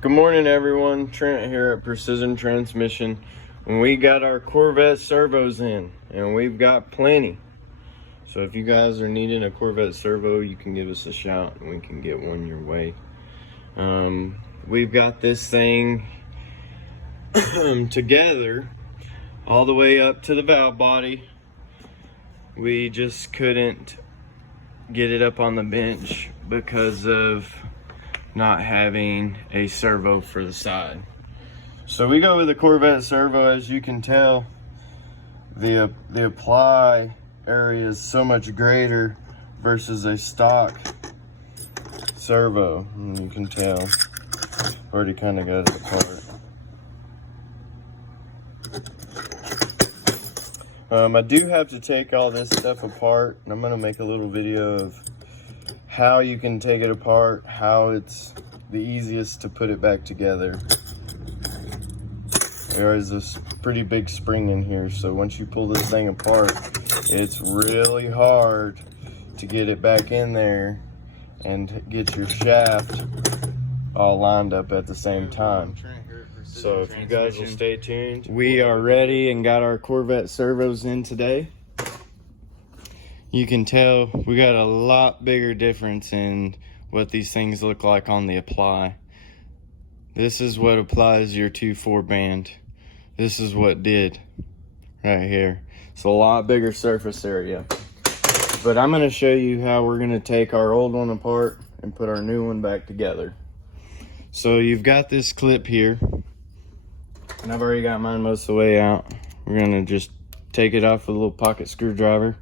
Good morning, everyone. Trent here at Precision Transmission. And we got our Corvette servos in, and we've got plenty. So if you guys are needing a Corvette servo, you can give us a shout and we can get one your way. We've got this thing together all the way up to the valve body. We just couldn't get it up on the bench because of not having a servo for the side. So we go with the Corvette servo. As you can tell, the apply area is so much greater versus a stock servo. And you can tell, already kind of got it apart. I do have to take all this stuff apart, and I'm going to make a little video of how you can take it apart, how it's the easiest to put it back together. There is this pretty big spring in here, so once you pull this thing apart, it's really hard to get it back in there and get your shaft all lined up at the same time. So if you guys will stay tuned, we are ready and got our Corvette servos in today. You can tell we got a lot bigger difference in what these things look like on the apply. This is what applies your 2.4 band. This is what did right here. It's a lot bigger surface area. But I'm gonna show you how we're gonna take our old one apart and put our new one back together. So you've got this clip here, and I've already got mine most of the way out. We're gonna just take it off with a little pocket screwdriver.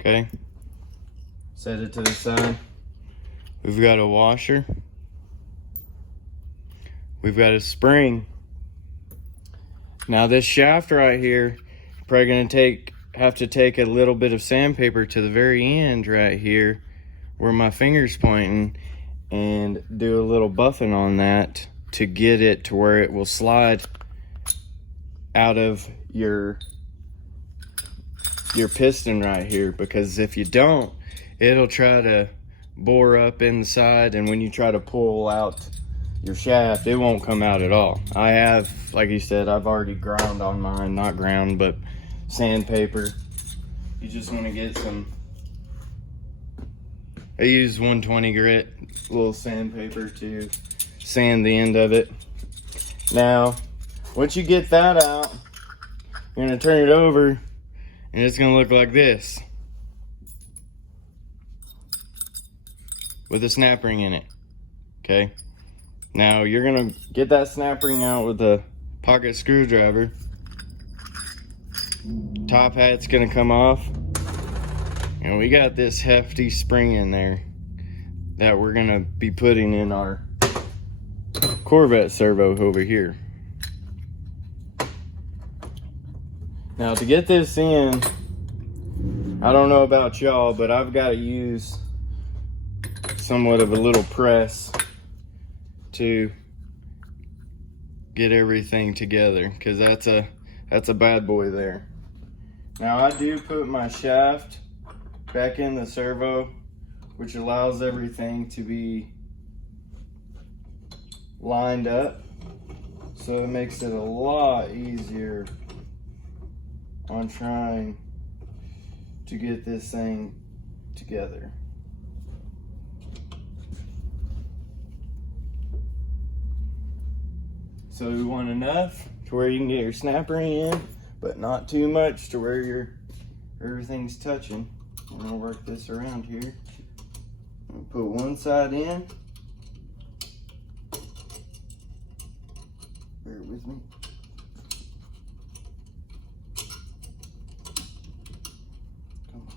Okay, set it to the side. We've got a washer. We've got a spring. Now this shaft right here, you're probably gonna have to take a little bit of sandpaper to the very end right here where my finger's pointing and do a little buffing on that to get it to where it will slide out of your piston right here, because if you don't, it'll try to bore up inside, and when you try to pull out your shaft, it won't come out at all. I have, like you said, I've already ground on mine, not ground, but sandpaper. You just want to get some, I use 120 grit, a little sandpaper to sand the end of it. Now, once you get that out, you're gonna turn it over, and it's gonna look like this with a snap ring in it. Okay, now you're gonna get that snap ring out with a pocket screwdriver. Top hat's gonna come off, and we got this hefty spring in there that we're gonna be putting in our Corvette servo over here. Now to get this in, I don't know about y'all, but I've got to use somewhat of a little press to get everything together, because that's a bad boy there. Now I do put my shaft back in the servo, which allows everything to be lined up, so it makes it a lot easier on trying to get this thing together. So we want enough to where you can get your snap ring in, but not too much to where everything's touching. I'm gonna work this around here. I'm gonna put one side in. Bear with me. Come on.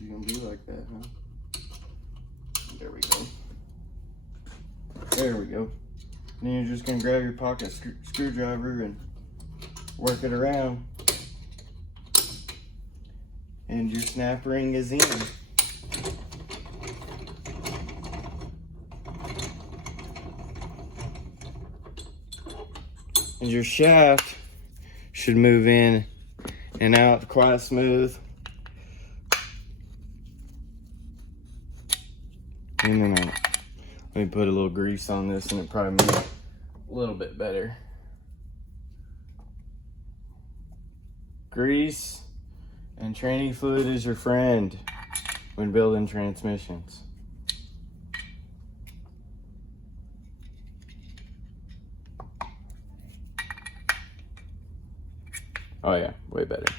You're gonna be like that, huh? There we go. There we go. And then you're just gonna grab your pocket screwdriver and work it around. And your snap ring is in. And your shaft should move in and out quite smooth. in and out. Let me put a little grease on this and it probably moves a little bit better. Grease and tranny fluid is your friend when building transmissions. Oh yeah, way better.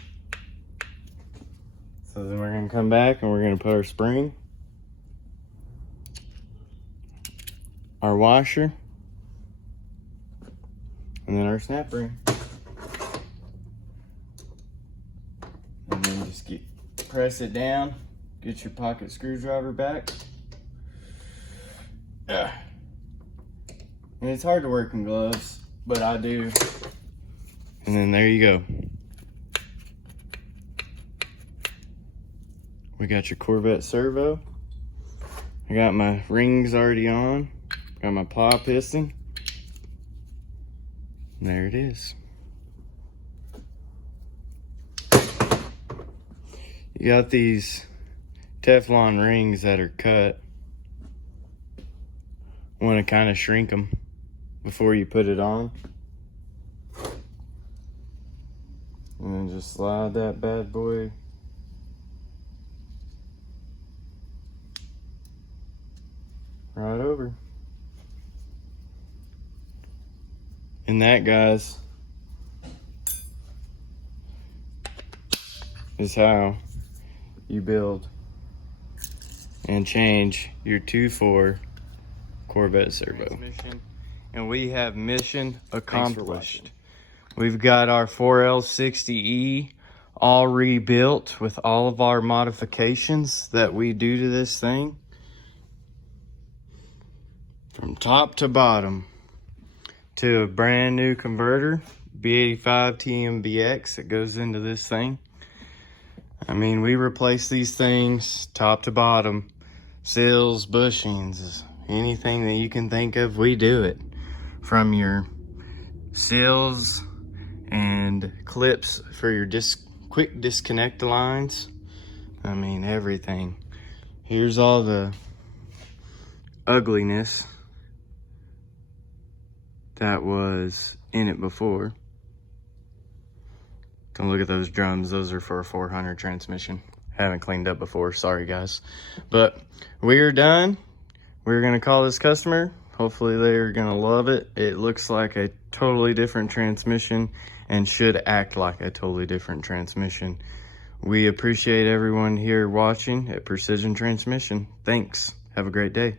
So then we're gonna come back and we're gonna put our spring, our washer, and then our snap ring. And then just press it down, get your pocket screwdriver back. And it's hard to work in gloves, but I do. And then there you go. We got your Corvette servo. I got my rings already on. Got my paw piston. And there it is. You got these Teflon rings that are cut. Want to kind of shrink them before you put it on. And then just slide that bad boy right over. And that, guys, is how you build and change your 2.4 Corvette servo. And we have mission accomplished. We've got our 4L60E all rebuilt with all of our modifications that we do to this thing. From top to bottom, to a brand new converter, B85 TMBX that goes into this thing. I mean, we replace these things top to bottom, seals, bushings, anything that you can think of, we do it. From your seals and clips for your quick disconnect lines. I mean, everything. Here's all the ugliness that was in it before. Don't look at those drums. Those are for a 400 transmission. Haven't cleaned up before. Sorry, guys. But we are done. We're going to call this customer. Hopefully they're going to love it. It looks like a totally different transmission and should act like a totally different transmission. We appreciate everyone here watching at Precision Transmission. Thanks. Have a great day.